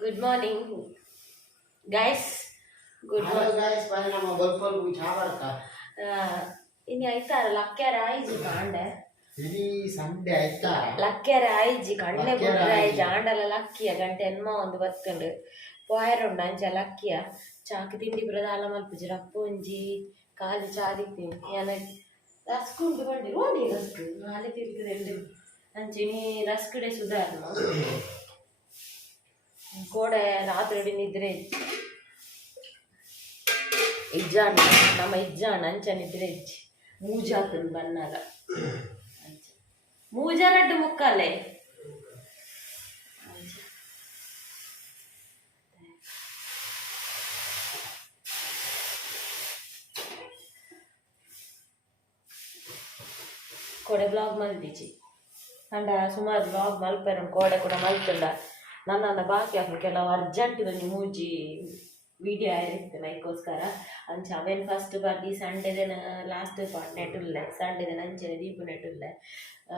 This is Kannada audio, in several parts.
Good morning guys good hello guys ಬನ್ನಿ ನಮ್ಮ ಬಲ್ಪಲ್ ಚಾಬರ್ಕ ಇನ್ನು ಐತಾರ ಲಕ್ಕ್ಯಾರ ಆಯ್ಜಿ ಕಾಂಡೆ ಇಡೀ ಸಂಡೆ ಆಯ್ತಾ ಲಕ್ಕ್ಯಾರ ಆಯ್ಜಿ ಕಣ್ಣೆ ಲಕ್ಕ್ಯಾರ ಬಿಟ್ರೆ ಆಯ್ಜಿ. ಜಾಂಡಲ ಲಕ್ಕಿಯ ಗಂಟೆ ಎನ್ಮ ಒಂದು ಬತ್ಕಂಡು ಪಾಯರುಂಡ ಅಂಚ ಲಕ್ಕಿಯ ಚಾಕ್ ತಿಂಡಿ ಬುರದ ಅಲ ಮಲ್ಪುಜಿ ರಪ್ಪ ಒಂಜಿ ಕಾಲಿ ಚಾದಿತ್ತೀನಿ ಯಾನ ರಸ್ಕ್ ಉಂಟು ಬಂಡಿ ರೋಡಿ ರಸ್ಕ್ ನಾಳೆ ತಿರುಗಿದೆಂಡು ಅಂಚಿನಿ ರಸ್ಕ್ಡೆ ಸುಧಾರ್ಮ ಕೋಡೆ ರಾತ್ರಿ ನಿದ್ರೆ ಇಜ್ಜಿ ಇಜ್ಜಾಣ ನಮ್ಮ ಇಜ್ಜಾಣ ಅಂಚ ನಿದ್ರೆ ಇಜ್ಜಿ ಮೂಜಾತನ್ ಬನ್ನಾಗ ಅಂಚ ಮೂಜಾರಡ್ಡು ಮುಕ್ಕಲ್ಲೇ ಅಂಚ. ಕೊಡೆ ಬ್ಲಾಗ್ ಮಲ್ದಿಜಿ ಅಂಡ ಸುಮಾರು ಬ್ಲಾಗ್ ಮಲ್ಪೆರ ಕೋಡೆ ಕೂಡ ಮಲ್ತುಂಡ ನನ್ನ ಬಾಕಿ ಹಾಕಿ ಕೆಲವು ಅರ್ಜೆಂಟ್ ಬಂದು ಮೂಜಿ ವಿಡಿಯೋ ಆಯ್ತು ಮೈಕೋಸ್ಕರ. ಅಂಚ ಅವೇನ್ ಫಸ್ಟ್ ಬರ್ದಿ ಸಂಡೆ ದಿನ ಲಾಸ್ಟ್ ಪಾಟ್ ನೆಟ್ಟುಲ್ಲೆ ಸಂಡೆ ದಿನ ಅಂಚನೆ ದೀಪ ನೆಟ್ಟುಲ್ಲೆ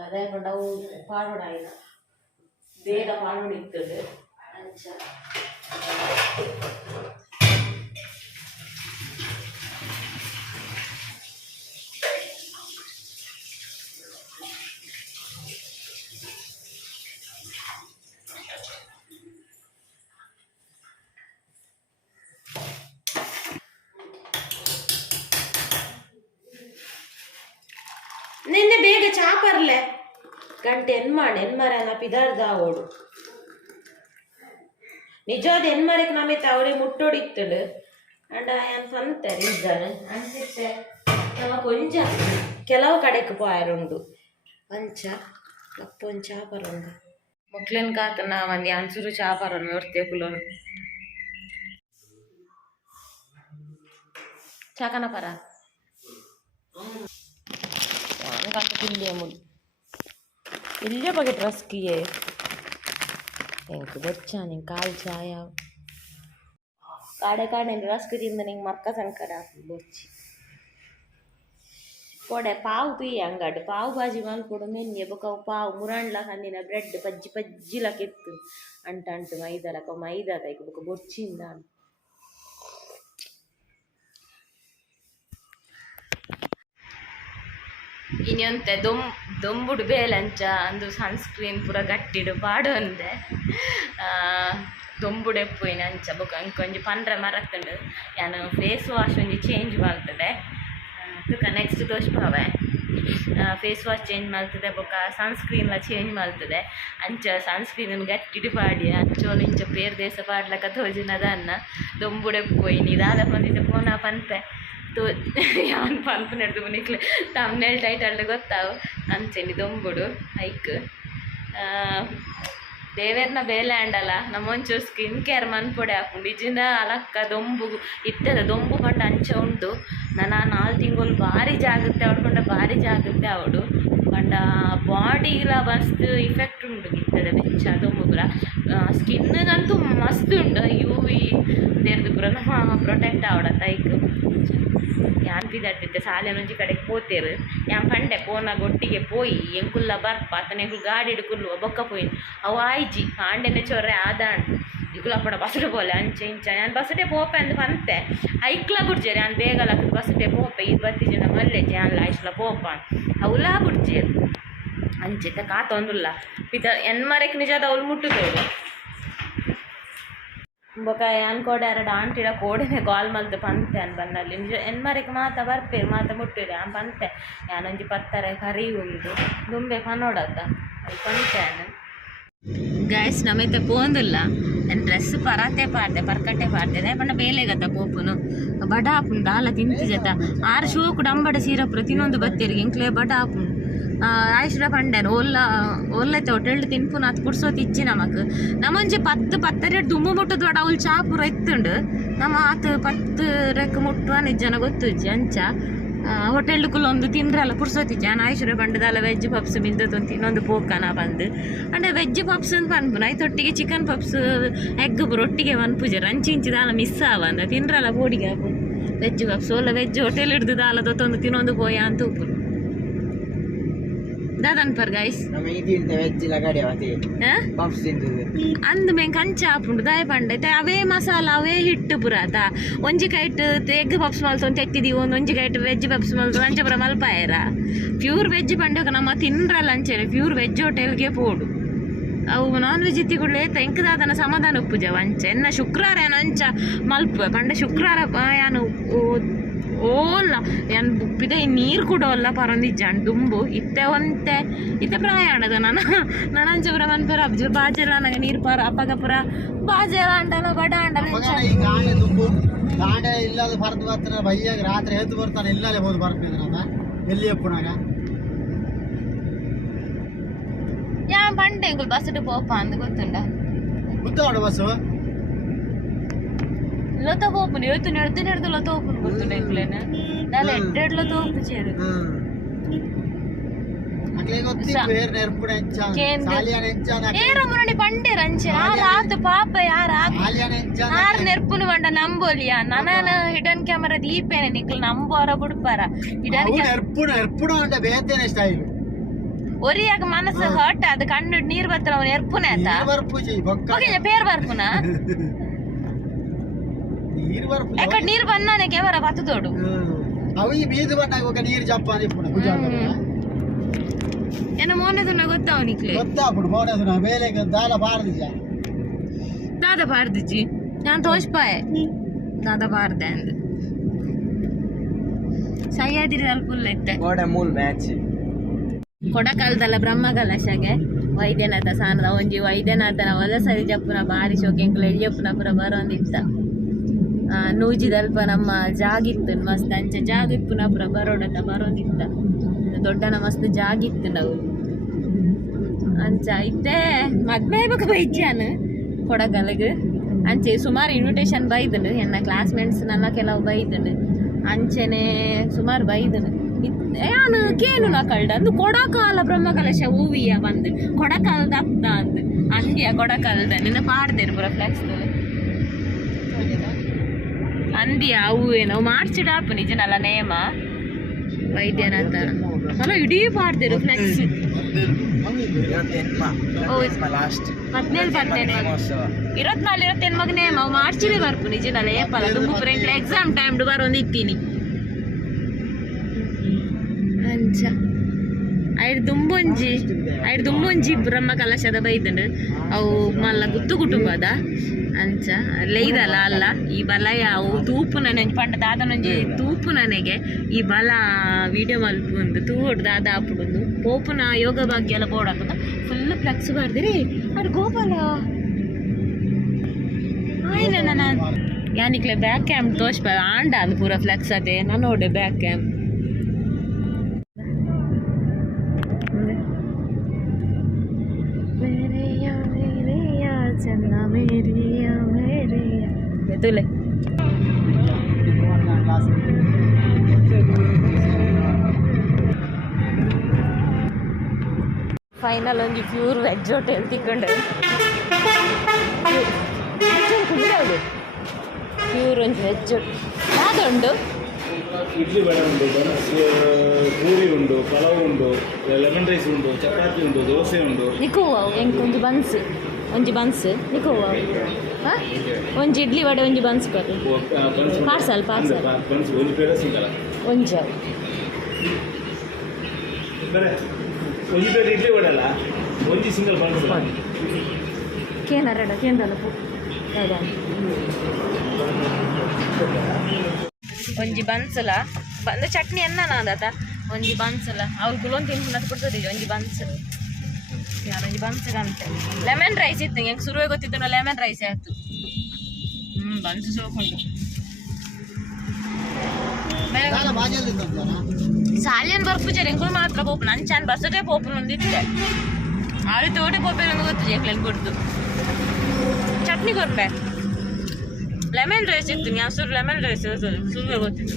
ಅದೇಕೊಂಡು ಅವು ಪಾಡೋಡ ಆಯ್ನ ಬೇಗ ಪಾಡೋಡ ಇರ್ತದೆ. ಅಂಚ. ನಿನ್ನೆ ಬೇಗ ಚಾಪರ್ಲೆ ಗಂಟೆ ಎನ್ಮಾಡ್ ಎನ್ಮರನ ಪಿದಾರ್ದ ಓಡು. ನಿಜವಾದ ಎನ್ಮರಕ್ಕೆ ನಮಿತ ಅವರೇ ಮುಟ್ಟೋಡಿತ್ತಡು ಅಂಡ ಏನ್ ಸಂತ ರೀಸನ್ ಅನ್ಸಿತ್ತೆ ನಮ್ಮ ಕೊಂಚ ಕೆಲವು ಕಡೆಗೆ ಪಾಯರುಂಡು ಅಂಚ ಅಪ್ಪೊಂದು ಚಾಪರ ಉಂಡು ಮಕ್ಳಿನ ಕಾತನ ಒಂದು ಅನ್ಸುರು ಚಾಪರನ್ನು ನೋಡ್ತೇ ಕುಲೋನು. ಚಾಕನ ಪರ. ഞാൻ കണ്ടിട്ടില്ല നമ്മൾ വലിയ പകട്ട് റസ്ക് ചെയ്യേ എനിക്ക് വെച്ചാ ഞാൻ കാൽ ಕಾಡೆ കാടെ കാടെ എൻ്റെ റസ്ക് ചെയ്യുമ്പോൾ നിങ്ങൾ ಬೊಚ್ಚಿ സങ്കട ബൊച്ചി போட பாவு போய் ಬಾಜಿ பாவு பாஜி மால் கொடுமே நீ எப்போ பாவு முராண்ல கண்ணின பிரெட் பஜ்ஜி ಅಂಟ கெத்து அண்ட் அண்ட் மைதாலக்க மைதா தைக்கு ಇನಿಯೊಂತೆ ದೊಂ, ದೊಂಬುಡು ಬೇಲಂಚ, ಅಂದು ಸನ್ಸ್ಕ್ರೀನ್ ಪೂರ ಗಟ್ಟಿಡು ಪಾಡು ಅಂದೆ. ದೊಂಬುಡು ಎಪ್ಪುಯಿನ ಅಂಚ ಬೊಕ ಅಂಕೊಂಜಿ ಪಂಡ್ರೆ ಮರತ್ತುಂಡು ಯಾನು ಫೇಸ್ ವಾಶ್ ಒಂಜಿ ಚೇಂಜ್ ಮಾಡ್ತದೆ. ತುಕ ನೆಕ್ಸ್ಟ್ ತೋಚ್ಪಾವೆ ಫೇಸ್ ವಾಶ್ ಚೇಂಜ್ ಮಾಡ್ತದೆ, ಬೊಕ ಸನ್ಸ್ಕ್ರೀನ್ಲ ಚೇಂಜ್ ಮಾಡ್ತದೆ. ಅಂಚ ಸನ್ಸ್ಕ್ರೀನ್ ಗಟ್ಟಿಡು ಪಾಡಿ ಅಂಚೋನು ಇಂಚ ಪೇರ್ ದೇಶ ಪಾಡ್ಲಕ ತೋಜಿನದ ಅನ್ನ ದೊಂಬುಡೆಪ್ಪೋಯಿನಿ ಇದಾದ ಬಂದಿದ್ದೆ ಪೋನ ಪನ್ಪೆ ತೋ ಯಾನ್ ಪನ್ಪು ನಡೆದು ಮುನಿಕ್ಲೆ ತಮ್ನೆಲ್ ಟೈಟಲ್ ಗೊತ್ತಾವು ಅಂಚೆನಿ ದೊಂಬುಡು ಐಕ್ ದೇವೇರ್ನ ಬೇಲೆ ಅಂಡಲ್ಲ. ನಮ್ಮೊಂಚೂರು ಸ್ಕಿನ್ ಕೇರ್ ಮನ್ಪೊಡೆ ಹಾಕೊಂಡು ಇಜಿನ ಅಲಕ್ಕ ದೊಂಬು ಇತ್ತದ ದೊಂಬು ಪಂಡ ಅಂಚ ಉಂಟು. ನನ್ನ ನಾಲ್ಕು ತಿಂಗಳು ಭಾರಿ ಜಾಗ್ರತೆ ಅವಡ್ಕೊಂಡ ಭಾರಿ ಜಾಗ್ರತೆ ಅವಡು ಪಂಡ ಬಾಡಿಲ ಮಸ್ತ್ ಇಫೆಕ್ಟ್ ಉಂಟು ಇತ್ತದ ಬೆಚ್ಚ ಸ್ಕಿನ್ ಸ್ಕಿನ್ಗಂತೂ ಮಸ್ತ್ ಉಂಟು. ಯು ವಿ ದೇರ್ದು ಪೂರ. ಪ್ರೊಟೆಕ್ಟ್ ಆವಡ ತೈಕ್ ಯಾನ್ ಪಿದಾಡ್ತಿದ್ದೆ ಸಾಲೆನೊಂಜಿ ಕಡೆಗ್ ಪೋತೆರ್ ಯಾನ್ ಪಂಡೆ ಪೋನಗ ಒಟ್ಟಿಗೆ ಪೋಯಿ ಎಂಕುಲ್ಲ ಬರ್ಪ ಆತನ ಎಂಕುಲ್ ಗಾಡಿ ಹಿಡ್ಕುಲ್ಲು ಬೊಕ್ಕ ಪೋಯಿನ್ ಅವು ಆಯ್ಜಿ ಆಂಡೆನೆ ಚೊರ್ರೆ ಆದಾಣ್ ಇಗುಲ ಪಡ ಬಸಟೆ ಪೋಲೆ ಅಂಚೆ ಇಂಚ ನಾನು ಬಸಡೆ ಪೋಪೆ ಅಂದ್ ಪಂತೆ ಐಕ್ಲ ಬುಡ್ಜೇರಿ ನಾನು ಬೇಗ ಲಕ್ಕ ಬಸಡೆ ಪೋಪೆ ಈ ಬತ್ತಿ ಜನ ಮಲ್ಲೆ ಜಾನ್ ಲಾಯ್ಸ್ಲ ಪೋಪ ಅವಲಾ ಬುಡ್ಜೆರ್ ಅಂಚೆತ ಕಾತೊಂದುಲ್ಲ ಪಿತ ಎನ್ಮರೆಕ್ ನಿಜದ ಅವಳು ಮುಟ್ಟುದೋಡು ಬೊಕ ಅನ್ಕೋಡೆ ಅರಡು ಆಂಟಿಡ ಕೋಡೆನೆ ಕಾಲ್ ಮಲ್ತು ಪಂತೆ ಅನ್ ಬಂದಲ್ಲಿ. ನಿಜ ಎನ್ಮರೆಗ್ ಮಾತ ಬರ್ಪೇರು, ಮಾತ ಮುಟ್ಟಿರಿ ಆನ್ ಪಂತೆ. ಯಾನೊಂಜಿ ಪತ್ತರೆ ಕರಿ ಉಂಡು. ದುಂಬೆ ಪನೋಡತ್ತ ಅಲ್ಲಿ ಪಂತೆ ಅನ್. ಗೈಸ್ ನಮೈತೆ ಪೋಂದಿಲ್ಲ. ನನ್ನ ಡ್ರೆಸ್ ಪರಾತೆ ಪಾಡ್ದೆ ಪರ್ಕಟ್ಟೆ ಪಾಡ್ದೆ. ಪಂಡ ಬೇಲೆಗತ್ತ ಪೋಪುನು. ಬಡ ದಾಲ ತಿಂತಿ ಜತ. ಆರು ಶೂ ಕೂಡ ಅಂಬಡ ಸೀರಪುರ ತಿನ್ನೊಂದು ಬತ್ತೇರಿ ಎಂಕ್ಲೆ ಬಡ ಆಪುಂಡು ಆಯ್ಸ್ರ ಪಂಡೆನ್ ಓಲ್ಲ ಓಲ್ಲೈತೆ ಹೊಟೆಲ್ಡ್ ತಿನ್ಪುನ ಅತ್ ಕುಡ್ಸೋತ್ ಇಜ್ಜಿ ನಮಕ್. ನಮೊಂಜಿ ಪತ್ತು ಪತ್ತರೆಡ್ ದುಮ್ಮು ಮುಟ್ಟದ ಬಡ ಅವ್ಲು ಚಾಪುರ ಎತ್ತುಂಡು ನಮ್ಮ ಆತ್ ಪತ್ತು ರೆಕ್ ಮುಟ್ಟುವ ನಿಜನ ಗೊತ್ತುಜ್ಜಿ ಅಂಚ. ಹೋಟೆಲ್ ಒಂದು ತಿಂದ್ರಲ್ಲ ಪುರ್ಸೋತಿಜ್ಜಿ ನಾನು ಆಯ್ಸ್ರ ಪಂಡದಲ್ಲ ವೆಜ್ ಪಪ್ಸ್ ಮಿಂದತೊಂದು ತಿನ್ನೊಂದು ಪೋಕನ ಬಂದು. ಅಂಡ ವೆಜ್ ಪಪ್ಸ್ ಅಂತ ಪನ್ಪುನ ಐತೆ ಒಟ್ಟಿಗೆ ಚಿಕನ್ ಪಪ್ಸ್ ಎಗ್ ಬುರ್ ಒಟ್ಟಿಗೆ ಪನ್ಪುಜರ್ ಅಂಚಿ ಇಂಚಿ ದಾಲ ಮಿಸ್ ಆವಂದ ತಿನ್ರಲ್ಲ ಬೋಡಿಗೆ ವೆಜ್ ಪಪ್ಸ್ ಒಲ್ಲ ವೆಜ್ ಹೋಟೆಲ್ ಹಿಡ್ದು ದಾಲ ದೊತ್ತೊಂದು ತಿನ್ನೊಂದು ಪೋಯ ಅಂತ ಉಪ್ಪು ದಾದನ್ ಪರ್ ಗೈಸ್ ಅದೇ. ಮೇ ಕಂಚ ಹಾಪುಂಡು ದಾಯ ಪಂಡ. ಅವೇ ಮಸಾಲ ಅವೇ ಹಿಟ್ಟು ಪುರಾತ ಒಂಜಿ ಕೈಟ್ ಎಗ್ ಪಪ್ಸ್ ಮಲ್ತೊಂದು ತೆತ್ತಿದೀವಿ ಒಂದು ಒಂಜಿ ಕೈಟ್ ವೆಜ್ ಪಪ್ಸ್ ಮಲ್ತು ಅಂಚ ಪುರ ಮಲ್ಪಾಯರ ಪ್ಯೂರ್ ವೆಜ್ ಪಂಡಕ ನಮ್ಮ ತಿನ್ರಲ್ಲ ಏ ಪ್ಯೂರ್ ವೆಜ್ ಹೋಟೆಲ್ಗೆ ಪೋಡು. ಅವು ನಾನ್ ವೆಜ್ ಇತ್ತಿಗುಡ್ಲೆ ತೆಂಕದಾದನ ಸಮಾಧಾನ ಉಪ್ಪುಜ ಅಂಚ. ಎನ್ನ ಶುಕ್ರವಾರ ಏನು ಅಂಚ ಮಲ್ಪ ಪಂಡ ಶುಕ್ರವಾರ ಯಾನು ಓಲ್ಲ ಏನು ಬುಪ್ಪಿದೆ ನೀರು ಕೊಡೋಲ್ಲ ಜನ್ ದುಂಬು ಇತ್ತೆ ಒಂತೆ. ಇತ್ತೆ ಪ್ರಯಾಣದ ನಾನು ನಾನು ಅಂಚ ಪುರ ಮನ್ಪುರ ಅಬ್ಜು ಬಾಜೆಲ್ಲ ನನಗೆ ನೀರು ಪರ ಅಪ್ಪಗ ಪುರ. ಬಾಜೆಲ್ಲ ಅಂಡಲ್ಲ ಬಡ ಅಂಡಲ್ಲ ಗಾಂಡೆ ಇಲ್ಲದ ಪರದು ಬರ್ತಾನೆ ಬೈಯಾಗ ರಾತ್ರಿ ಎದ್ದು ಬರ್ತಾನೆ ಇಲ್ಲೇ ಹೋದ್ ಬರ್ತಿದ್ರೆ ಅದ ಎಲ್ಲಿ ಅಪ್ಪನಾಗ? ಯಾ ಎಂಕುಲು ಬಸ್ಸು ಪೋಪ ಅಂದ್ ಗೊತ್ತುಂಡ. ಗೊತ್ತಾಡ ಬಸ್ಸು ಲೊತ ಪೋಪುನು ಇವತ್ತು ನಡೆದು ನಡೆದು ಲೊತ ಹೋಪುನು ಗೊತ್ತುಂಡ ಎಂಕ್ಲೇನ ನಾನು ಎಡ್ಡೆಡ್ ಲೊತ ಹೋಪು ಚೇರು ಅಕ್ಲೆ ಗೊತ್ತಿ ಸ- ಬೇರೆ ನೆರ್ಪುಡ ಹೆಂಚಾನ ಕೇಂದ್ರ- ಸಾಲಿಯಾನ ಹೆಂಚಾನ ಏರ ಮುರಣಿ ಪಂಡೆ ರಂಚೆ. ಆರ ಆತು ಪಾಪ ಯಾರ ಆತು ಸಾಲಿಯಾನ ಹೆಂಚಾನ ಆರ್ ನೆರ್ಪುನು ಬಂಡ? ನಂಬೋಲಿಯಾ ನನ್ನ ಹಿಡನ್ ಕ್ಯಾಮರಾ ದೀಪೇನೆ ನಿಕ್ಲು. ನಂಬೋರ ಬುಡ್ಪಾರ ಹಿಡನ್ ಅವು ನೆರ್ಪುಣ ನೆರ್ಪುಣ ಅಂತ ಬೇತೇನೆ ಸ್ಟೈಲ್. ಒರಿಯಾಗ ಮನಸ್ಸು ಹರ್ಟ್ ಅದು ಕಣ್ಣು ನೀರ್ పన్నా ತೋಡು ಅವು ಈ ಬೀದು ಬಂದಾಗ ఒక ನೀರ್ ಜಪ್ಪ ಅನಿಪುಣ ಗುಜಾಗ ಏನ ಮೋನದನ್ನ ಗೊತ್ತ ಅವನಿಕ್ಲೆ ಗೊತ್ತಾಪುಡು ಮೌನದ ಮೇಲೆ ದಾಲ ಬಾರದಿಜ ದಾದ ಬಾರ್ದಿಜ್ಜಿ ನಾನು ತೋಚ್ಪಾಯೆ. ದಾದ ಬಾರ್ದೆ ಅಂದ್. ಸಹ್ಯಾದಿರಿ ಅಲ್ಪುಲ್ಲ ಇತ್ತೆ ಗೋಡೆ ಮೂಲ್ ಮ್ಯಾಚ್. ಕೊಡಕಾಲದಲ್ಲ ಬ್ರಹ್ಮಕಲಶಗೆ ವೈದ್ಯನಾಥ ಸಾನದ ಒಂಜಿ ವೈದ್ಯನಾಥನ ಒಲ ಸರಿ ಜಪ್ಪುನ ಬಾರಿ ಶೋಕೆಂಕ್ಲ ಎಲ್ಲಿ ಜಪ್ಪುನ ಪುರ ಬರೋಂದಿತ್ತ. ನೂಜಿದಲ್ಪ ನಮ್ಮ ಜಾಗಿತ್ತು ಮಸ್ತ್. ಅಂಚೆ ಜಾಗಿಪ್ಪುನ ಪುರ ಬರೋಡತ ಬರೋದಿತ್ತ. ದೊಡ್ಡನ ಮಸ್ತ್ ಜಾಗಿತ್ತು ನಾವು. ಅಂಚ ಇತ್ತೆ ಮದ್ವೆ ಆಗ್ಬೇಕು ಬೈಜ್ಯಾನು ಕೊಡಗಲಗ್. ಅಂಚೆ ಸುಮಾರು ಇನ್ವಿಟೇಷನ್ ಬೈದನು. ಎನ್ನ ಕ್ಲಾಸ್ಮೇಟ್ಸ್ ನನ್ನ ಕೆಲವು ಬೈದನು. ಅಂಚೆನೆ ಸುಮಾರು ಬೈದನು. ಯಾನು ಕೇನು ನಾ ಕಳ್ಡ ಅಂದು ಕೊಡಕಾಲ ಬ್ರಹ್ಮಕಲಶ ಹೂವಿಯ ಬಂದು. ಕೊಡಕಾಲದ ಅಪ್ತ ಅಂದು. ಅಂಗಿಯ ಕೊಡಕಾಲದ. ನಿನ್ನ ಪಾಡ್ದೇರು ಪುರ ಫ್ಲೆಕ್ಸ್ ಅಂದ್ಯ, ಅವು ಏನೋ ಮಾಡ್ಸಿಡಾಪು ನಿಜನಲ್ಲ ನೇಮ? ವೈದ್ಯನಾಥ ಅಲ್ಲ, ಇಡೀ ಪಾಡ್ದೇರು ಫ್ಲೆಕ್ಸ್ ಹದಿನೇಳು ಬರ್ತೇನೆ ಇರತ್ನಾಲ್ ಇರತ್ತೇನು ಮಗನೇ ಅವು ಮಾಡ್ಸಿರಿ ಬರ್ಪು, ನಿಜನಲ್ಲ ಏಪಲ್ಲ ತುಂಬ ಫ್ರೆಂಡ್ ಎಕ್ಸಾಮ್ ಟೈಮ್ ಬರೋಂದು ಇತ್ತೀನಿ. ಅಂಚ. ಐದು ದುಂಬೊಂಜಿ ಐದು ದುಂಬೊಂಜಿ ಬ್ರಹ್ಮ ಕಲಶದ ಬೈದನು. ಅವು ಮಲ್ಲ ಗುತ್ತು ಕುಟುಂಬದ ಅಂಚ. ಲೈದಲ್ಲ ಅಲ್ಲ. ಈ ಬಲ ಅವು ತೂಪು ನನಗೆ ಪಂಡ ದಾದನೊಂಜಿ ತೂಪು ನನಗೆ. ಈ ಬಲ ವಿಡಿಯೋ ಮಲ್ಪುಂದು ತೂಡು ದಾದ ಹಾಪುಡುಂದು ಪೋಪುನ ಯೋಗ ಭಾಗ್ಯ ಎಲ್ಲ ಬೋಡಾಕುಂದ ಫುಲ್ ಫ್ಲೆಕ್ಸ್ ಬರ್ದಿರಿ ಅದು ಗೋಪಾಲ. ಆಯ್ನ ನಾನು ಯಾನಿಕ್ಲೆ ಬ್ಯಾಕ್ ಕ್ಯಾಮ್ ತೋರ್ಸ್ಪ ಆಂಡ ಅಂದ್ ಪೂರ ಫ್ಲೆಕ್ಸ್ ಅದೇ. ನಾನು ನೋಡೆ ಬ್ಯಾಕ್ ಕ್ಯಾಮ್ ತುಲೆ ಫೈನಲ್ ಒಂದು ಪ್ಯೂರ್ ವೆಜ್ ಹೋಟೆಲ್ ತಿಕ್ಕೊಂಡೆ ಪ್ಯೂರ್ ಒಂದು ವೆಜ್ ಯಾವ್ದುಂಡು ಇಡ್ಲಿ ವಡೆ ಉಂಟು ಪೂರಿ ಉಂಟು ಪಲಾವ್ ಉಂಟು ಲೆಮನ್ ರೈಸ್ ಉಂಟು ಚಪಾತಿ ಉಂಟು ದೋಸೆ ಉಂಟು. ನಿಕೋವಾ ಎಂಕ್ ಒಂಜಿ ಬನ್ಸ್ ಒಂಜಿ ಬನ್ಸ್ ನಿಕ್ಕುವ ಹಾಂ? ಒಂಜಿ ಇಡ್ಲಿ ವಡೆ ಒಂಜಿ ಬನ್ಸ್ ಬರ್ರಿ ಪಾರ್ಸಲ್ ಪಾರ್ಸಲ್. ಒಂದು ಒಂಜ ಒಂದು ಇಡ್ಲಿ ಒಂಜಿ ಸಿಂಗಲ್ ಬನ್ಸ್ ಒಂಜಿ ಬನ್ಸಲ ಬಂದ ಚಟ್ನಿ ಎನ್ನ ನಾದಾತ. ಒಂಜಿ ಬನ್ಸಲ ಅವ್ರು ಗುಲೋನ್ ತಿನ್ಕೊಂಡು ಅದು ಕೊಡ್ತದೆ ಒಂಜಿ ಬನ್ಸ್. ಒಂಜಿ ಬನ್ಸ್ ಅಂತೆ. ಲೆಮನ್ ರೈಸ್ ಇತ್ತು ಹೆಂಗೆ ಶುರುವೇ ಗೊತ್ತಿತ್ತು ಲೆಮನ್ ರೈಸ್ ಆಯ್ತು. ಹ್ಞೂ ಬನ್ಸ್ ಸೋಕೊಂಡು ಸಾಲಿಯನ್ ಬರ್ಪುಜರ್ ಎಂಕುಲು ಮಾತ್ರ ಪೋಪು ನಂಚಾನ್ ಬಸಟೆ ಪೋಪು ಒಂದಿತ್ತೆ ಆಳು ತೋಟೆ ಪೋಪೆ ಒಂದು ಗೊತ್ತು ಜೇಕ್ಲೆನ್ ಕೊಡ್ತು ಚಟ್ನಿ ಕೊರ್ಪೆ ಲೆಮನ್ ರೈಸ್ ಇತ್ತು ನೀವು ಸುರು ಲೆಮನ್ ರೈಸ್ ಸುರುವೆ ಗೊತ್ತಿತ್ತು.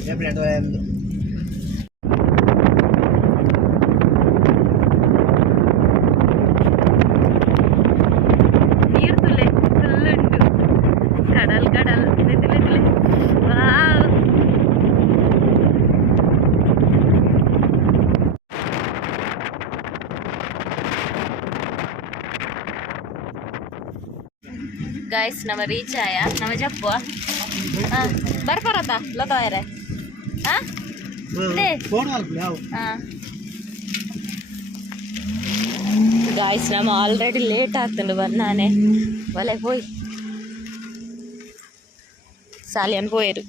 ನಾವು ರೀಚ್ ಆಯ ನಮ್ಮ ಜಪ್ಪ ಬರ್ಬಾರತ್ತ ಲೋಕವರೆ ಗಾಯ್ಸ್ ನಮ್ಮ ಆಲ್ರೆಡಿ ಲೇಟ್ ಆಗ್ತಂಡು ಬಂದಾನೆ ಒಲೆ ಹೋಯ್ ಸಾಲಿಯನ್ ಪೋಯರು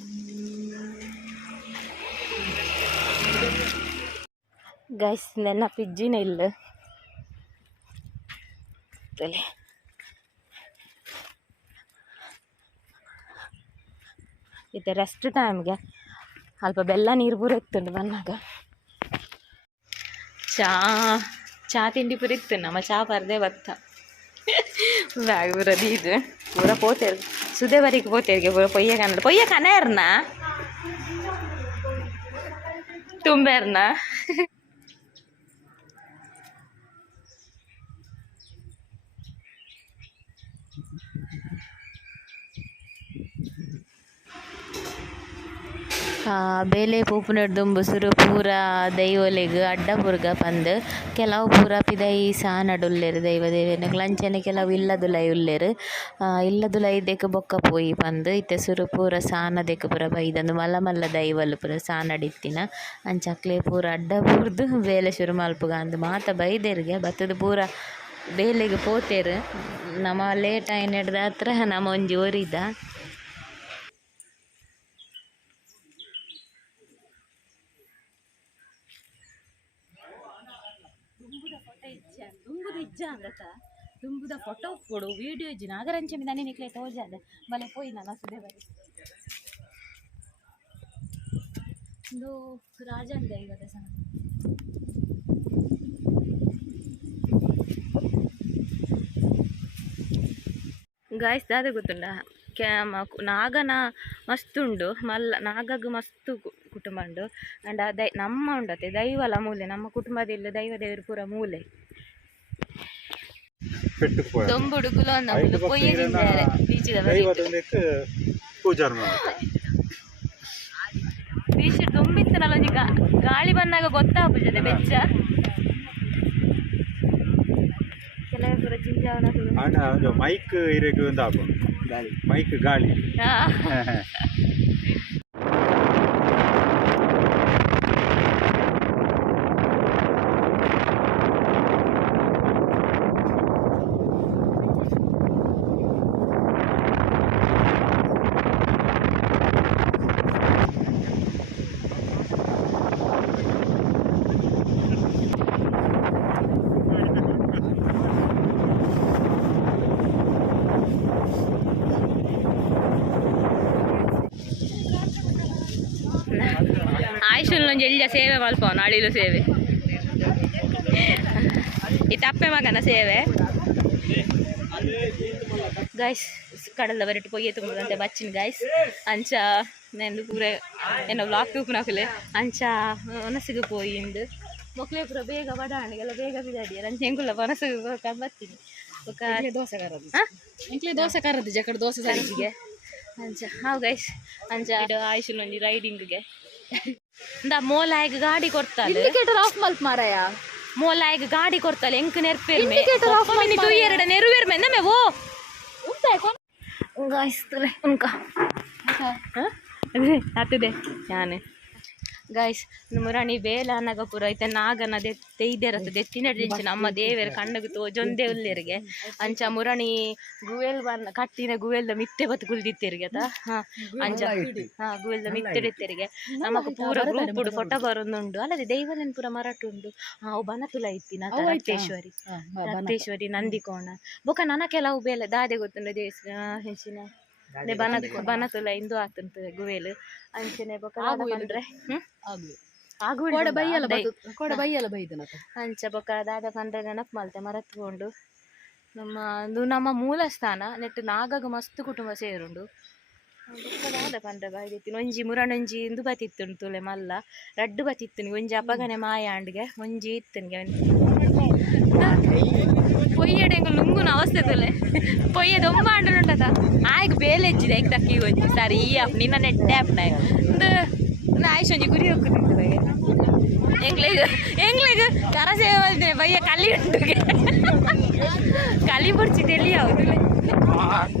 ഗൈസ് നിന്നെ പിജിനില്ല അല്ലേ ಇದು ರೆಸ್ಟ್ ಟೈಮ್ಗೆ ಅಲ್ಪ ಬೆಲ್ಲ ನೀರು ಪೂರ ಇತ್ತುಂಡು ಬಂದಾಗ. ಚಾ ಚಾ ತಿಂಡಿ ಪೂರ ಇತ್ತು ನಮ್ಮ ಚಾ ಪರದೆ ಬತ್ತ. ಬ್ಯಾಗ್ ಬರೋದು ಇದು ಪೂರ ಪೋತೇರು, ಸುದೇವರಿಗೆ ಪೋತೇರಿಗೆ, ಪೂರ ಪೊಯ್ಯ ಕನ್ನಡ ಪೊಯ್ಯ ಕನೇರ್ನ ತುಂಬೆರ್ನ ಬೇಲೆ ಪೂಪುನಡ್ ದುಂಬುಸುರು ಪೂರ, ದೈವಲೆಗ್ ಅಡ್ಡ ಬುರ್ಗ ಪಂದ್. ಕೆಲವು ಪೂರ ಪಿದೈ ಸಾ ನಡುಲ್ಲೆರ್ ದೈವ ದೇವೇನ. ಲಂಚನೆ ಕೆಲವು ಇಲ್ಲದುಲೈ ಉಲ್ಲೆರ್. ಇಲ್ಲದುಲೈ ದೆಕ್ ಬೊಕ್ಕ ಪೋಯಿ ಪಂದ್. ಇತ್ತೆ ಸುರು, ಪೂರ, ಸಾನ ದೇಕ ಪೂರ ಬೈದಂದು. ಮಲ್ಲ ಮಲ್ಲ ದೈವಲು ಪೂರ ಸಾ ನಡಿತ್ತಿನ ಅಂಚಕ್ಲೆ ಪೂರ ಅಡ್ಡ ಪೂರ್ದು ಬೇಲೆ ಶುರು ಮಲ್ಪುಗ ಅಂದ್ ಮಾತ ಬೈದೆರ್ಗೆ. ಬತ್ತದ ಪೂರ ಬೇಲೆಗೆ ಪೋತೇರು. ನಮ ಲೇಟ್ ಆಯ್ನ ಹಿಡ್ದ ಹತ್ರ ನಮ್ಮ ಒಂಜಿ ಒರಿದ. ಇಜ್ಜ ಅಂದತ ದುಂಬುದ ಫೋಟೋ ಕೊಡು ವಿಡಿಯೋ ಇಜ್ಜಿ. ನಾಗರಂಚೆ ದಾನೆ ನಿಕ್ಲೆ ತೋಜಾದ ಬಲೆ ಪೋಯಿ ನಾನು ಸುದೆ ಬರಿ. ರಾಜನ್ ದೈವದ ಸಹ ಗಾಯ್ಸ್ ದಾದ ಗೊತ್ತುಂಡ? ಕ್ಯಾಮ ನಾಗನ ಮಸ್ತುಂಡು, ಮಲ್ಲ, ನಾಗಗ್ ಮಸ್ತ್ ಕುಟುಂಬ ಉಂಡು. ಅಂಡ್ ದೈ, ನಮ್ಮ ಉಂಡತೆ ದೈವಲ ಮೂಲೆ, ನಮ್ಮ ಕುಟುಂಬದಲ್ಲಿ ದೈವ ದೇವರು ಪೂರ ಮೂಲೆ. ಪೆಟ್ಟುಕೋಯ ದೊಂಬುಡುಗುಲು ಅನ್ನೋ ಐದು ಭಕ್ತರಿಗೆ ಪೊಯ್ಯದಿಂದಾರೆ ನಾ- ಬೀಚಿದ ದೈವದೊಂದಕ್ಕೆ ಪೂಜಾರ್ ಮಾಡೋದು ಬೀಚ್ ದೊಂಬಿತ್ತನಲ್ಲ ಒಂಜಿ ಗಾ- ಗಾಳಿ ಬಂದಾಗ ಗೊತ್ತಾಗ್ಬಿಟ್ಟದೆ ಬೆಚ್ಚ ಕೆಲವು ಪೂರ ಜಿಂಜಾವನ ಆಂಡ ಅದು ಮೈಕ್ ಇರೆಗ್ ಒಂದು ಆಪು ಗಾಳಿ ಮೈಕ್ ಗಾಳಿ ಆಯುಷಲ್ ಒಂಜಿ ಎಲ್ಯ ಸೇವೆ ಮಲ್ಪವನ ಅಳಿಲು ಸೇವೆ. ಈ ತಪ್ಪೆ ಮಗನ ಸೇವೆ. ಗಾಯ್ಸ್ ಕಡಲ ಬರಟ್ಟು ಪೊಯ್ಯೆ ತುಂಬದಂತೆ ಬಚ್ಚಿನ ಗಾಯ್ಸ್ ಅಂಚ ನೆಂದು ಪೂರ ಏನೋ ಬ್ಲಾಕ್ ತೂಪುನಕುಲೆ ಅಂಚ ಒನಸಿಗೆ ಪೋಯಿ ಉಂಡು ಮೊಕ್ಲೆ ಪೂರ ಬೇಗ ಬಡಾಣಿಗೆಲ್ಲ ಬೇಗ ಬಿದಾಡಿ ಅಂಚ ಹೆಂಗುಲ್ಲ ಮನಸ್ಸಿಗೆ ಬರ್ತೀನಿ ದೋಸೆ ಕರದು. ಆ? ಇಂಕ್ಲೆ ದೋಸೆ ಕರದು ಜಕಡೆ ದೋಸೆ ಸಾರಿ ಸಂಜಿಗೆ ಅಂಚ ಹಾವು ಗೈಸ್ ಅಂಚ ಆಯುಷ್ ಒಂಜಿ ರೈಡಿಂಗ್ಗೆ. ಇಂದ ಮೋಲಾಯ್ಗ ಗಾಡಿ ಕೊಡ್ತಾಳೆ ಇಂಡಿಕೇಟರ್ ಆಫ್ ಮಲ್ಪ್ ಮಾರಾಯ. ಮೋಲಾಯ್ಗ ಗಾಡಿ ಕೊಡ್ತಾಳೆ ಎಂಕ್ ನೆರ್ಪೇರ್ ಇಂಡಿಕೇಟರ್ ಆಫ್ ಮಾಡ್ಮಾರೆ. ತು ಎರಡ ನೆರುವೇರ್ ಮೆ ನಮೆ ಓ ಗಾಯ್ಸ್ ತಲೆ ಉನ್ಕ ಅದೇ ಆತಿದೆ ಯಾನೆ ಗಾಯ್ಸ್ ಮುರಾಣಿ ಬೇಲ ಪೂರ ಐತೆ ನಾಗನ ದೆತ್ತಿನ ದಿಂಚು ನಮ್ಮ ದೇವರ ಕಣ್ಣಗೆ ತೋಜೊಂದೆ ಉಲ್ಲೇರಿಗೆ ಅಂಚ ಮುರಾಣಿ ಗುವೆಲ್ ಬನ್ನ ಕಟ್ಟಿನ ಗುವೆಲ್ದ ಮಿತ್ತೆ ಬತ್ ಕುಲ್ದಿತ್ತೆರಿಗೆ ಅತ ಹಾ ಅಂಚ ಹಾ ಗುವೆಲ್ದ ಮಿತ್ತೆಡೆತ್ತೆರಿಗೆ ನಮಕ್ ಪೂರ ಗ್ರೂಪ್ ಉಂಡು ಫೋಟೋ ಬರೋಂದುಂಡು ಅಲ್ಲದೆ ದೈವಲನ್ ಪೂರ ಮರಾಠ ಉಂಡು. ಅವು ಬನತುಲ ಇತ್ತಿನ? ರಕ್ತೇಶ್ವರಿ. ರಕ್ತೇಶ್ವರಿ ನಂದಿಕೋಣ. ಬೊಕ ನನ ಕೆಲವು ಬೇಲೆ ದಾದೆ ಗೊತ್ತುಂಡು ದೇಶ ಹೆಂಚಿನ ನೆ ಬನ ಬನತುಲ ಇಂದು ಆತಂತ ಗುವೇಲು ಅಂಚನೆ ಬೊಕ ಬಂದ್ರೆ ಹ್ಮ್? ಆಗ್ಲಿ ಆಗುಂಡು ಕೋಡೆ ಬೈಯಲ್ಲ ದೈ- ಬದು ಕೋಡೆ ಬೈಯಲ್ಲ ಅಂಚ ಬೊಕ ದಾದ ಪಂಡ್ರೆ ನೆನಪು ಮಲ್ತೆ ಮರತ್ಕೊಂಡು. ನಮ್ಮ ಅದು ನಮ್ಮ ಮೂಲ ಸ್ಥಾನ ನೆಟ್ಟು ನಾಗಗ ಮಸ್ತ್ ಕುಟುಂಬ ಸೇರುಂಡು. ಬೊಕ ಪಂಡ ಬಾಯ್ದಿತ್ತಿನ ಒಂಜಿ ಮುರಣೊಂಜಿ ಇಂದು ಬತಿತ್ತುಂಡು ತುಲೆ ಮಲ್ಲ ರಡ್ಡು ಬತ್ತಿತ್ತು ಒಂಜಿ ಅಪಗನೆ ಮಾಯಾಂಡ್ಗೆ ಒಂಜಿ ಇತ್ತನ್ಗೆ ಪೊಯ್ಯಡೆ ಲುಂಗುನ ಅವಸ್ಥೆ ತುಲೆ ಪೊಯ್ಯ ದೊಂಬ ಅಂಡುಂಟದ ಆಯ್ಕೆ ಬೇಲೆ ಹೆಚ್ಚಿದೆ ಐಕ್ ತಕ್ಕಿ ಒಂಜಿ ಸರಿ ಈ ಆಪ್ ನಿನ್ನ ನೆಟ್ಟೆ ಆಪ್ನ ಒಂದು ಆಯ್ತು ಒಂಜಿ ಗುರಿ ಹೋಗ್ತಿದ್ದೆ ಎಂಗ್ಲಿಗ್ ಎಂಗ್ಲಿಗ್ ಕರ ಸೇವೆ ಬಂದಿದೆ ಬಯ್ಯ ಕಲಿ ಉಂಟು ಕಲಿ ಬುಡ್ಚಿ ತೆಲಿ ಹೌದು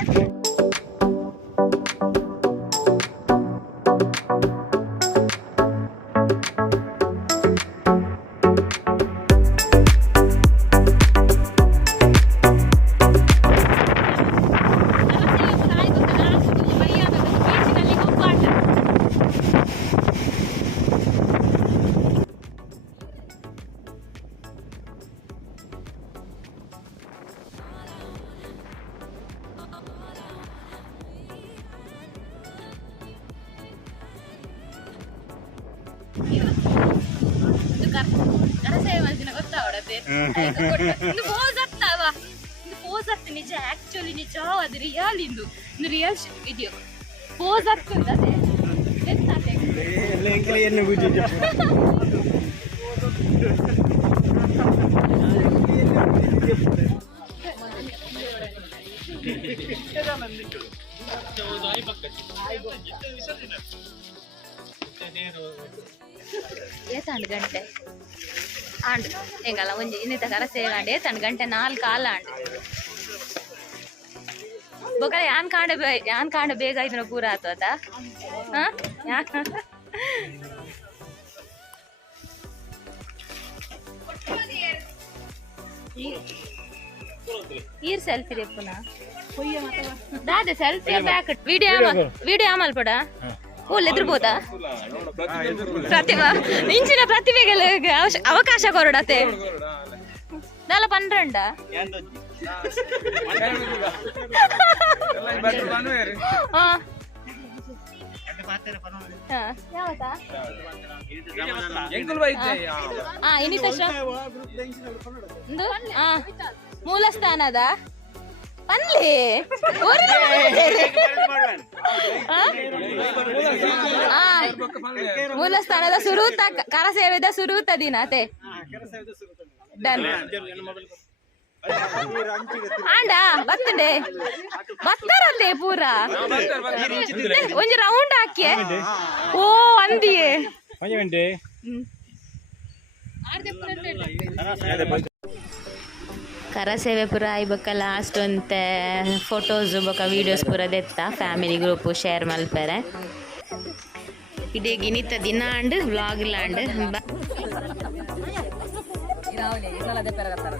ಆಕ್ಚುಲಿ ನಿಜ ಅದು ರಿಯಲ್ ಇಂದು. ಇದು ರಿಯಲ್ ವಿಡಿಯೋ ಪೋಸ್ ಆಗ್ತದೆ ಅದೇ. ಎಂತದೆ? ಏತಂಡು ಗಂಟೆ. ಆಂಡ್ ಎಂಗಲ್ಲ ಒಂಜಿ ಇನ್ನಿತ ಕರಸೇವೆ ಆಂಡ್ ಏತಂಡು ಗಂಟೆ ನಾಲ್ಕು ಕಾಲ ಆಂಡ್. ಬೊಕ ಯಾನ್ ಕಾಂಡೆ ಬೇ ಯಾನ್ ಕಾಂಡೆ ಬೇಗ ಇದನ್ನ ಪೂರ ಯಾಕ ಈರ್ ಸೆಲ್ಫಿ ರೇಪುನ ದಾದೆ ಸೆಲ್ಫಿ ಬ್ಯಾಕ್ ವಿಡಿಯೋ ವಿಡಿಯೋ ಆಮಲ್ ಪಡ ಓಲ್ ಎದುರ್ಬೋದಾ ಪ್ರತಿಭಾ ಇಂಚಿನ ಪ್ರತಿಭೆಗೆ ಅವಶ- ಅವಕಾಶ ಕೊರಡತೆ ನಾಲ ಪನ್ನೆಂಡ ಮೂಲ ಸ್ಥಾನದ ಅಲ್ಲಿ ಮೂಲ ಸ್ಥಾನದ ಸುರೂತ ಕರಸೇವೆದ ಸುರೂತ ದಿನ ಅದೇ ಡನ್ ಆಂಡ ಬತ್ತಂಡೆ ಬತ್ತಾರಲ್ಲೇ ಪೂರ. ಒಂಜಿ ರೌಂಡ್ ಹಾಕಿ ಓ, ಅಂದಿಯೇ. ಕರಸೇವೆ ಪೂರ ಐಬೊಕ್ಕ ಲಾಸ್ಟ್ ಒಂತೆ. ಫೋಟೋಸ್ ಬೊಕ ವೀಡಿಯೋಸ್ ಪೂರ ದೆತ್ತ. ಫ್ಯಾಮಿಲಿ ಗ್ರೂಪ್ ಶೇರ್ ಮಲ್ಪೆರೆ. ಇಡೀ ಗಿನಿತ ದಿನ ಅಂಡ್ ವ್ಲಾಗ್ ಲಾವಣಿ ಈ ಸಲ ಅದೇ ಪೆರಗತ್ತಾರ